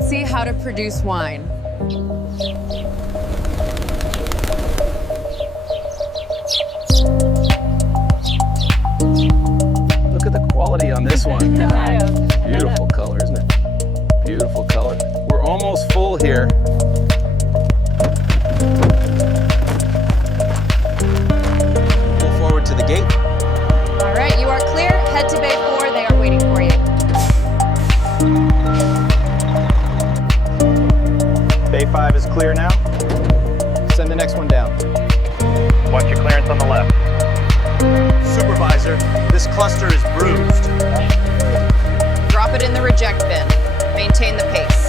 Let's see how to produce wine. Look at the quality on this one. Beautiful color, isn't it? Beautiful color. We're almost full here. Pull forward to the gate. All right, you are clear. Head to Bay 4. They are waiting for you. Bay 5 is clear now. Send the next one down. Watch your clearance on the left. Supervisor, this cluster is bruised. Drop it in the reject bin. Maintain the pace.